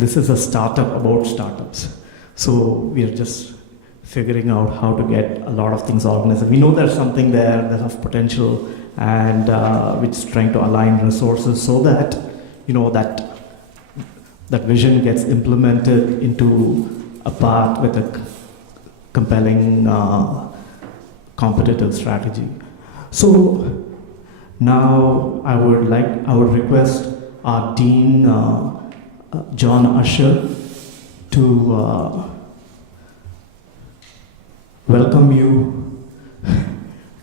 this is a startup about startups. So we are just figuring out how to get a lot of things organized. We know there's something there that has potential, and we're just trying to align resources so that, that vision gets implemented into a path with a compelling competitive strategy. So now I would request our Dean, John Usher, to welcome you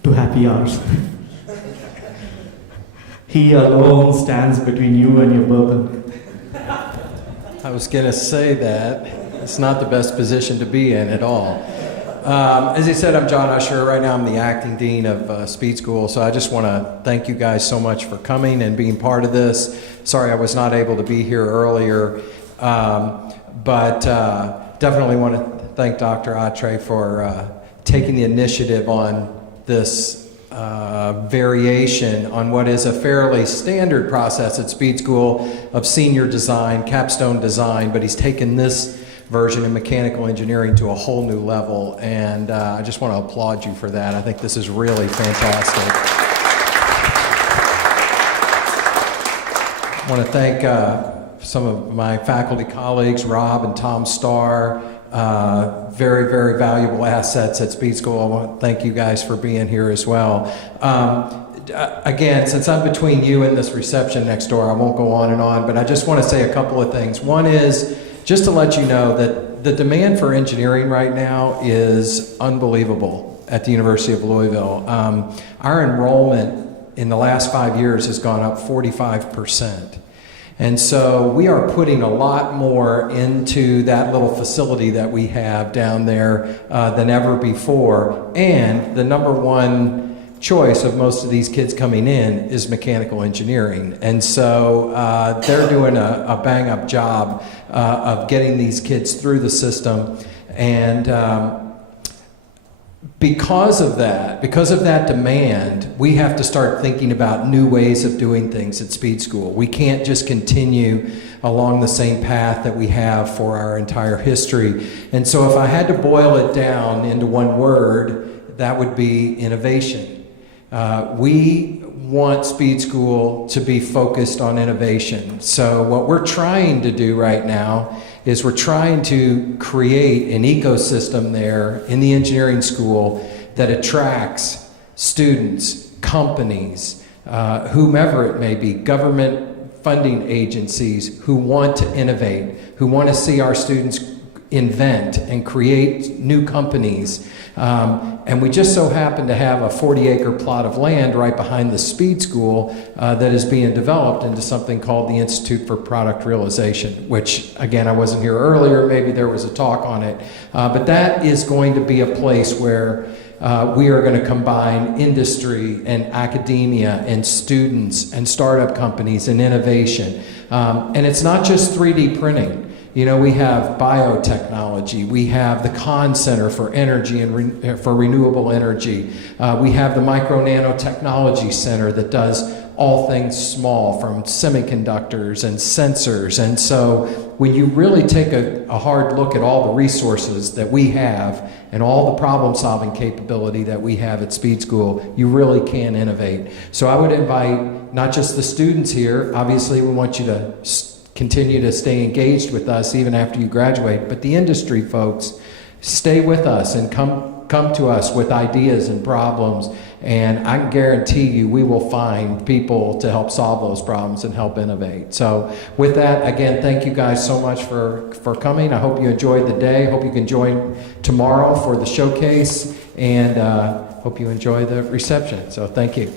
to happy hours. He alone stands between you and your bourbon. I was going to say that. It's not the best position to be in at all. As he said, I'm John Usher. Right now I'm the acting dean of Speed School, so I just want to thank you guys so much for coming and being part of this. Sorry I was not able to be here earlier, but definitely want to thank Dr. Atre for taking the initiative on this variation on what is a fairly standard process at Speed School of senior design, capstone design, but he's taken this version of mechanical engineering to a whole new level, and I just want to applaud you for that. I think this is really fantastic. I want to thank some of my faculty colleagues, Rob and Tom Starr, very, very valuable assets at Speed School. I want to thank you guys for being here as well. Again, since I'm between you and this reception next door, I won't go on, but I just want to say a couple of things. One is, just to let you know that the demand for engineering right now is unbelievable at the University of Louisville. Our enrollment in the last 5 years has gone up 45%. And so we are putting a lot more into that little facility that we have down there than ever before. And the number one choice of most of these kids coming in is mechanical engineering. And so they're doing a bang-up job of getting these kids through the system. And because of that demand, we have to start thinking about new ways of doing things at Speed School. We can't just continue along the same path that we have for our entire history. And so if I had to boil it down into one word, that would be innovation. We want Speed School to be focused on innovation. So what we're trying to do right now is we're trying to create an ecosystem there in the engineering school that attracts students, companies, whomever it may be, government funding agencies who want to innovate, who want to see our students invent and create new companies. And we just so happen to have a 40-acre plot of land right behind the Speed School that is being developed into something called the Institute for Product Realization, which, again, I wasn't here earlier, maybe there was a talk on it, but that is going to be a place where we are going to combine industry and academia and students and startup companies and innovation. And it's not just 3D printing. You know, we have biotechnology, we have the Conn Center for Energy and for Renewable Energy, we have the Micro Nanotechnology Center that does all things small, from semiconductors and sensors. And so when you really take a hard look at all the resources that we have and all the problem-solving capability that we have at Speed School, you really can innovate. So I would invite not just the students here, obviously we want you to continue to stay engaged with us even after you graduate, but the industry folks, stay with us and come to us with ideas and problems, and I can guarantee you we will find people to help solve those problems and help innovate. So with that, again, thank you guys so much for coming. I hope you enjoyed the day. Hope you can join tomorrow for the showcase, and hope you enjoy the reception. So thank you.